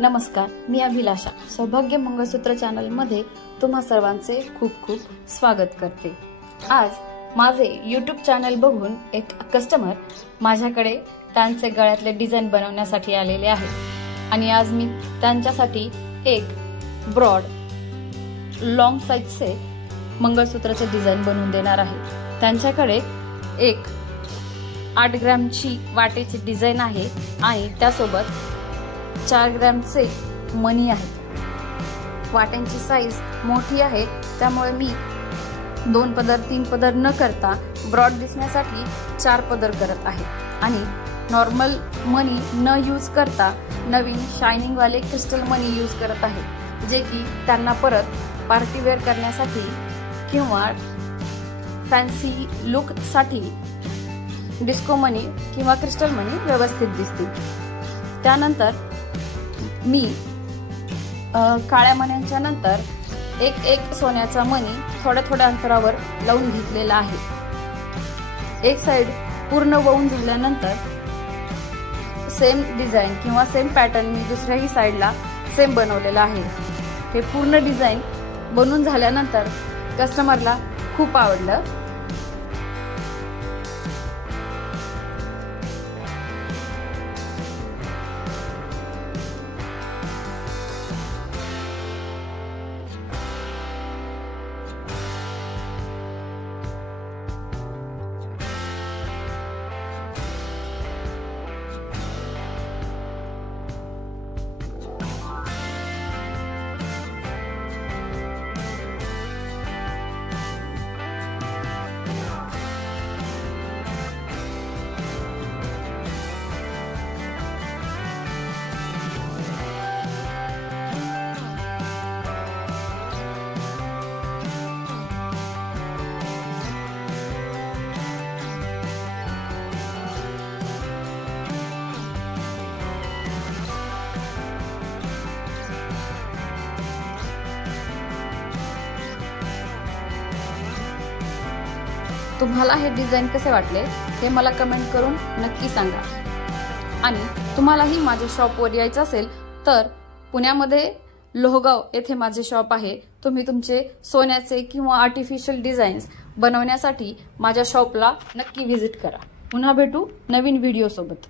नमस्कार, मी अभिलाषा सौभाग्य मंगळसूत्र चॅनल मध्ये तुम्हा सर्वांचे खूप खूप स्वागत करते। आज माझे YouTube चॅनल बघून एक कस्टमर माझ्याकडे त्यांचे गळ्यातले डिझाइन बनवण्यासाठी आलेले आहे आणि आज मी त्यांच्यासाठी एक ब्रॉड लॉंग साइजचे मंगळसूत्राचे डिझाइन बनवून देणार आहे। त्यांच्याकडे एक 8 ग्रॅमची वाटेची डिझाइन आहे आणि त्यासोबत 4 ग्रॅमचे मनी आहेत। वाट्यांची साइज मोठी आहे त्यामुळे मी 2 पदर 3 पदर न करता ब्रॉड दिसण्यासाठी 4 पदर करत आहे आणि नॉर्मल मनी न यूज करता नवीन शायनिंग वाले क्रिस्टल मनी यूज करत आहे, जे की त्यांना परत पार्टी वेअर करण्यासाठी किंवा फॅन्सी लुक साठी डिस्को मनी किंवा क्रिस्टल मनी व्यवस्थित दिसतील। त्यानंतर मी काळ्या मण्यांच्या नंतर एक सोन्याचा मनी थोड्या थोड्या अंतरावर लावून घेतलेला आहे। एक साइड पूर्ण वळून झाल्यानंतर सेम डिझाइन किंवा सेम पॅटर्न मी दुसऱ्याही साइडला सेम बनवलेला आहे। हे पूर्ण डिझाइन बनवून झाल्यानंतर कस्टमरला खूप आवडलं। तुम्हाला हे डिझाइन कसे वाटले हे मला कमेंट करून नक्की सांगा। आणि तुम्हालाही माझ्या शॉपवर यायचं असेल तर पुण्यामध्ये लोहगाव येथे माझे शॉप आहे। तुम्ही तुमचे सोन्याचे किंवा आर्टिफिशियल डिझाईन्स बनवण्यासाठी माझ्या शॉपला नक्की व्हिजिट करा। पुन्हा भेटू नवीन व्हिडिओ सोबत।